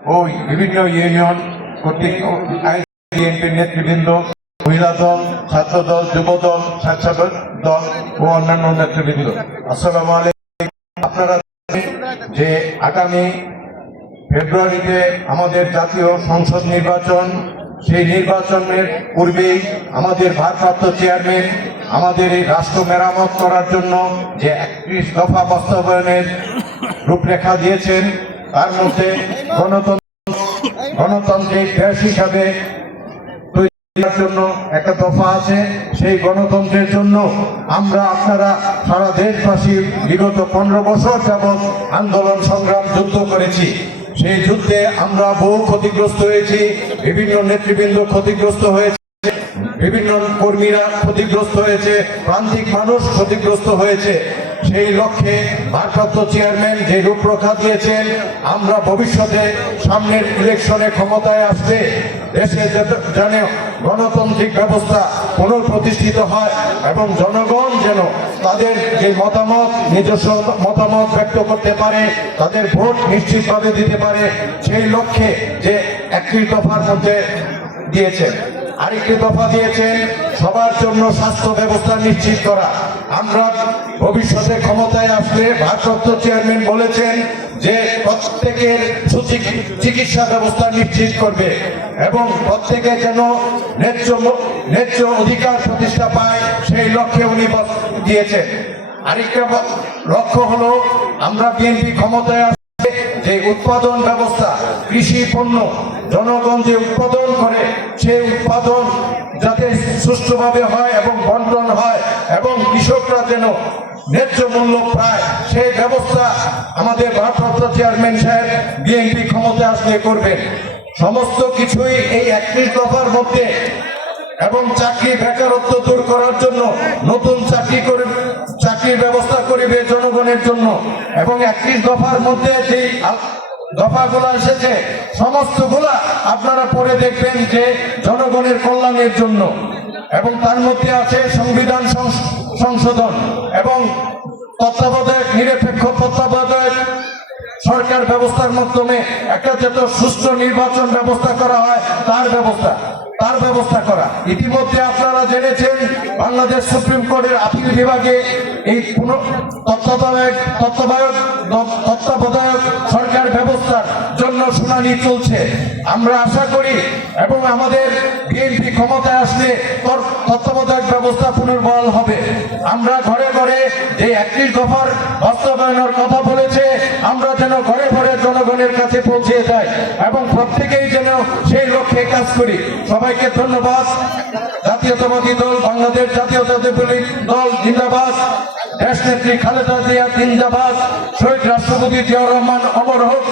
ও বিভিন্ন ইউনিয়ন কর্তৃক নেতৃবৃন্দ, মহিলা দল, ছাত্র দল, যুব দল স্বেচ্ছাসেবক দল ও অন্যান্য নেতৃবৃন্দ। আসসালামু আলাইকুম। আপনারা যে আগামী ফেব্রুয়ারিতে আমাদের জাতীয় সংসদ নির্বাচন, সেই নির্বাচনের পূর্বেই আমাদের ভারপ্রাপ্ত চেয়ারম্যান আমাদের এই রাষ্ট্র মেরামত করার জন্য যে একত্রিশ দফা বাস্তবায়নের রূপরেখা দিয়েছেন তার মধ্যে গণতন্ত্র দেশ হিসাবে জন্য একটা দফা আছে। সেই গণতন্ত্রের জন্য আমরা আপনারা সারা দেশবাসী বিগত পনেরো বছর আন্দোলন, সংগ্রাম, যুদ্ধ করেছি। সেই যুদ্ধে আমরা বহু ক্ষতিগ্রস্ত হয়েছি। বিভিন্ন নেতৃবৃন্দ ক্ষতিগ্রস্ত হয়েছে। বিভিন্ন কর্মীরা ক্ষতিগ্রস্ত হয়েছে। প্রান্তিক মানুষ ক্ষতিগ্রস্ত হয়েছে। সেই লক্ষ্যে ভারপ্রাপ্ত চেয়ারম্যান যে রূপরেখা দিয়েছেন, আমরা ভবিষ্যতে সামনের ইলেকশনে ক্ষমতায় আসতে দেশে যেন গণতান্ত্রিক ব্যবস্থা পুনঃপ্রতিষ্ঠিত হয় এবং জনগণ যেন তাদের যে মতামত, নিজস্ব মতামত ব্যক্ত করতে পারে, তাদের ভোট নিশ্চিতভাবে দিতে পারে, সেই লক্ষ্যে যে একটি দফার মধ্যে দিয়েছেন। আরেকটি দফা দিয়েছেন, সবার জন্য স্বাস্থ্য ব্যবস্থা নিশ্চিত করা। আমরা ভবিষ্যতে ক্ষমতায় আসলে ভারপ্রাপ্ত চেয়ারম্যান বলেছেন যে প্রত্যেকের চিকিৎসা ব্যবস্থা নিশ্চিত করবে এবং প্রত্যেকে যেন ন্যায্য ন্যায্য অধিকার প্রতিষ্ঠা পায় সেই লক্ষ্যে উনি দিয়েছেন। আরেকটা লক্ষ্য হলো আমরা বিএনপি ক্ষমতায় আসলে যে উৎপাদন ব্যবস্থা, কৃষি পণ্য, জনগণ যে উৎপাদন করে, সেই উৎপাদন যাতে সুষ্ঠুভাবে হয় এবং বন্টন হয় এবং কৃষকরা যেন ন্যায্য মূল্য পায়, সেই ব্যবস্থা আমাদের ভারপ্রাপ্ত চেয়ারম্যান সাহেব বিএনপি ক্ষমতায় আসলে করবেন। সমস্ত কিছুই এই একত্রিশ দফার মধ্যে এবং চাকরি বেকারত্ব দূর করার জন্য, নতুন চাকরি করে, চাকরির ব্যবস্থা করিবে জনগণের জন্য। এবং একত্রিশ দফার মধ্যে যেই দফাগুলো এসেছে, সমস্তগুলা আপনারা পরে দেখবেন যে জনগণের কল্যাণের জন্য। এবং তার মধ্যে আছে সংবিধান সংশোধন এবং তত্ত্বাবধায়ক, নিরপেক্ষ তত্ত্বাবধায়ক সরকার ব্যবস্থার মাধ্যমে একটা যত সুষ্ঠু নির্বাচন ব্যবস্থা করা হয়, তার ব্যবস্থা তার ব্যবস্থা করা। ইতিমধ্যে আপনারা জেনেছেন, বাংলাদেশ সুপ্রিম কোর্টের আপিল বিভাগে এই পুনঃ, তত্ত্বাবধায়ক তত্ত্বাবধায়ক তত্ত্বাবধায়ক সরকার ব্যবস্থার জন্য শুনানি চলছে। আমরা আশা করি এবং আমাদের বিএনপি ক্ষমতায় আসলে তত্ত্বাবধায়ক ব্যবস্থা পুনর্বহাল হবে। আমরা ঘরে ঘরে যে একত্রিশ দফার বাস্তবায়নের কথা বলেছে, আমরা যেন ঘরে ঘরে জনগণের কাছে পৌঁছে যাই এবং প্রত্যেকেই যেন সেই লক্ষ্যে কাজ করি। সবাইকে ধন্যবাদ। জাতীয়তাবাদী দল, বাংলাদেশ জাতীয়তাবাদী দল, জিন্দাবাদ। দেশ নেত্রী খালেদা জিয়া, জিন্দাবাদ। শহীদ রাষ্ট্রপতি জিয়াউর রহমান, অমর হোক।